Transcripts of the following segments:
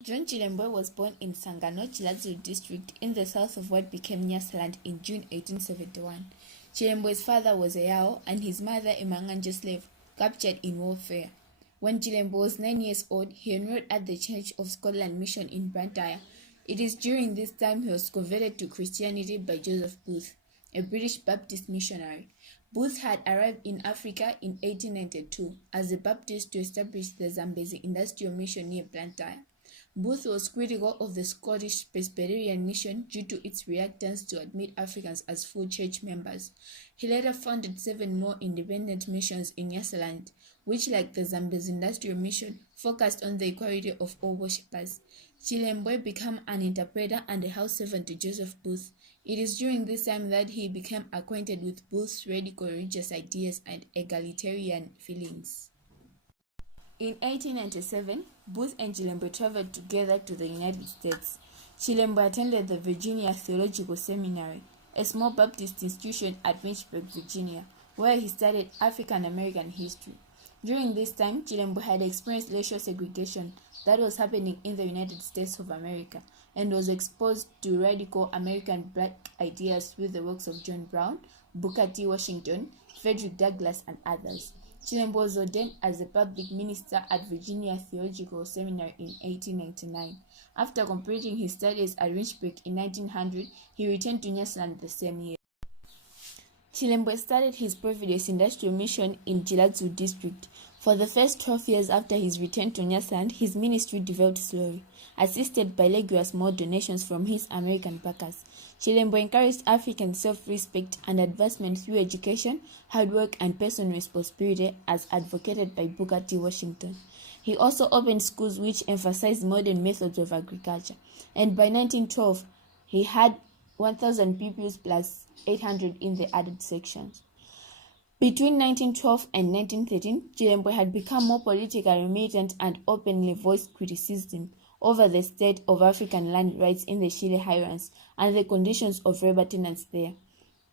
John Chilembwe was born in Sangano, Chilembwe district in the south of what became Nyasaland in June 1871. Chilembwe's father was a Yao and his mother a Manganje slave captured in warfare. When Chilembwe was 9 years old, he enrolled at the Church of Scotland Mission in Blantyre. It is during this time he was converted to Christianity by Joseph Booth, a British Baptist missionary. Booth had arrived in Africa in 1892 as a Baptist to establish the Zambezi Industrial Mission near Blantyre. Booth was critical of the Scottish Presbyterian mission due to its reluctance to admit Africans as full church members. He later founded 7 more independent missions in Nyasaland, which, like the Zambezi Industrial Mission, focused on the equality of all worshippers. Chilembwe became an interpreter and a house servant to Joseph Booth. It is during this time that he became acquainted with Booth's radical religious ideas and egalitarian feelings. In 1897, Booth and Chilembwe traveled together to the United States. Chilembwe attended the Virginia Theological Seminary, a small Baptist institution at Lynchburg, Virginia, where he studied African American history. During this time, Chilembwe had experienced racial segregation that was happening in the United States of America and was exposed to radical American black ideas with the works of John Brown, Booker T. Washington, Frederick Douglass, and others. Chilembwe was ordained as a public minister at Virginia Theological Seminary in 1899. After completing his studies at Lynchburg in 1900, he returned to Nyasaland the same year. Chilembwe started his Providence Industrial Mission in Chilembwe district. For the first 12 years after his return to Nyasaland, his ministry developed slowly, assisted by regular small donations from his American backers. Chilembwe encouraged African self-respect and advancement through education, hard work, and personal responsibility as advocated by Booker T. Washington. He also opened schools which emphasized modern methods of agriculture, and by 1912, he had 1,000 pupils plus 800 in the adult sections. Between 1912 and 1913, Chilembwe had become more politically militant and openly voiced criticism over the state of African land rights in the Chile Highlands and the conditions of labor tenants there,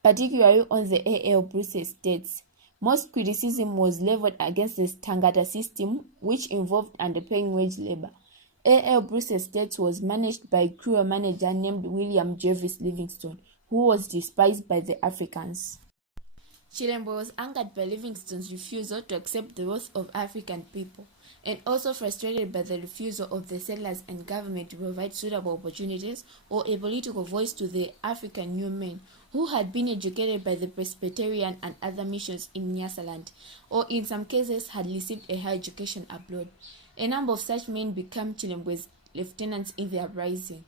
particularly on the A.L. Bruce estates. Most criticism was leveled against the Tangata system, which involved underpaying wage labor. A.L. Bruce estates was managed by a cruel manager named William Jervis Livingstone, who was despised by the Africans. Chilembwe was angered by Livingstone's refusal to accept the worth of African people, and also frustrated by the refusal of the settlers and government to provide suitable opportunities or a political voice to the African new men who had been educated by the Presbyterian and other missions in Nyasaland, or in some cases had received a higher education abroad. A number of such men became Chilembwe's lieutenants in the uprising.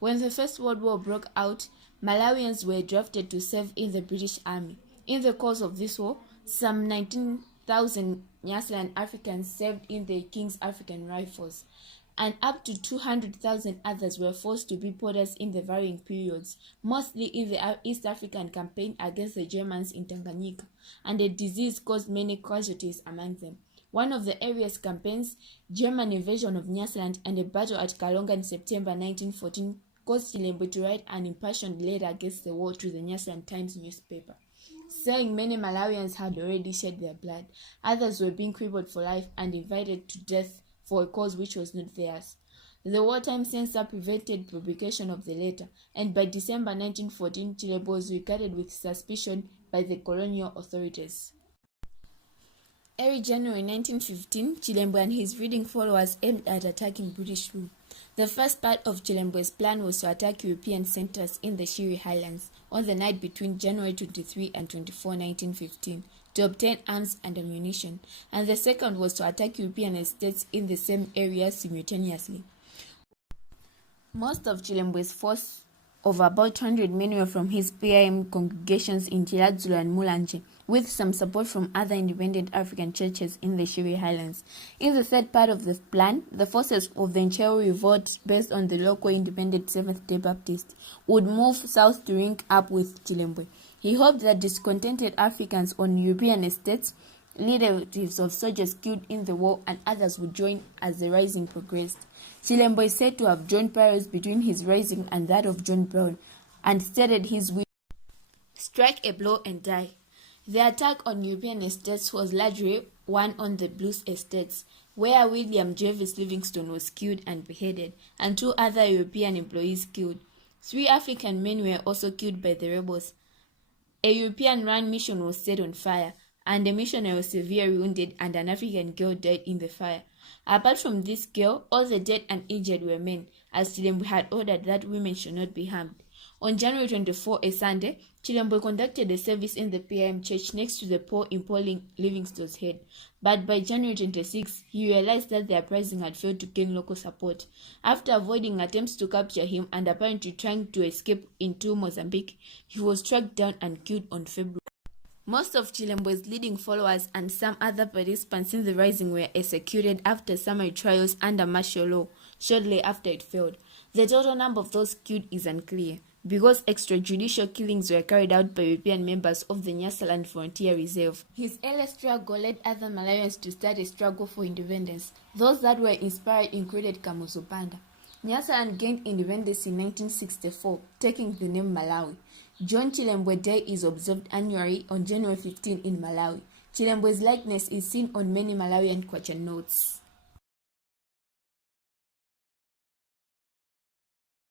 When the First World War broke out, Malawians were drafted to serve in the British Army. In the course of this war, some 19,000 Nyasaland Africans served in the King's African Rifles, and up to 200,000 others were forced to be porters in the varying periods, mostly in the East African campaign against the Germans in Tanganyika, and a disease caused many casualties among them. One of the earliest campaigns, German invasion of Nyasaland and a battle at Kalonga in September 1914, caused Chilembwe to write an impassioned letter against the war to the Nyasaland Times newspaper, saying many Malawians had already shed their blood, others were being crippled for life and invited to death for a cause which was not theirs. The wartime censor prevented publication of the letter, and by December 1914, Chilembwe was regarded with suspicion by the colonial authorities. Early January 1915, Chilembwe and his reading followers aimed at attacking British rule. The first part of Chilembwe's plan was to attack European centers in the Chile Highlands on the night between January 23 and 24, 1915, to obtain arms and ammunition, and the second was to attack European estates in the same area simultaneously. Most of Chilembwe's force of about 100 men were from his PIM congregations in Chiladzulu and Mulanje, with some support from other independent African churches in the Chile Highlands. In the third part of the plan, the forces of the Nchewu revolt, based on the local independent Seventh-day Baptist, would move south to link up with Chilembwe. He hoped that discontented Africans on European estates, relatives of soldiers killed in the war, and others would join as the rising progressed. Chilembwe is said to have drawn parallels between his rising and that of John Brown, and stated his will: strike a blow and die. The attack on European estates was largely one on the Blues estates. where William Jervis Livingstone was killed and beheaded, and 2 other European employees killed. 3 African men were also killed by the rebels. A European-run mission was set on fire, and a missionary was severely wounded, and an African girl died in the fire. Apart from this girl, all the dead and injured were men, as Chilembwe had ordered that women should not be harmed. On January 24, a Sunday, Chilembwe conducted a service in the PIM church next to the pole impaling Livingstone's head. But by January 26, he realized that the uprising had failed to gain local support. After avoiding attempts to capture him and apparently trying to escape into Mozambique, he was tracked down and killed on February. Most of Chilembwe's leading followers and some other participants in the rising were executed after summary trials under martial law shortly after it failed. The total number of those killed is unclear, because extrajudicial killings were carried out by European members of the Nyasaland Frontier Reserve. His early struggle led other Malawians to start a struggle for independence. Those that were inspired included Kamuzu Banda. Nyasaland gained independence in 1964, taking the name Malawi. John Chilembwe Day is observed annually on January 15 in Malawi. Chilembwe's likeness is seen on many Malawian kwacha notes.